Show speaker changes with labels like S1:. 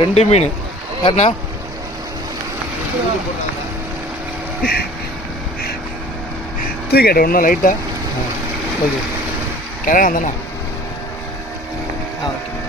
S1: രണ്ട് മീൻ എന്നാ തൂ കേട്ടോ ഒന്നാ ലൈറ്റാ കേരളം തന്നെ ആ ഓക്കെ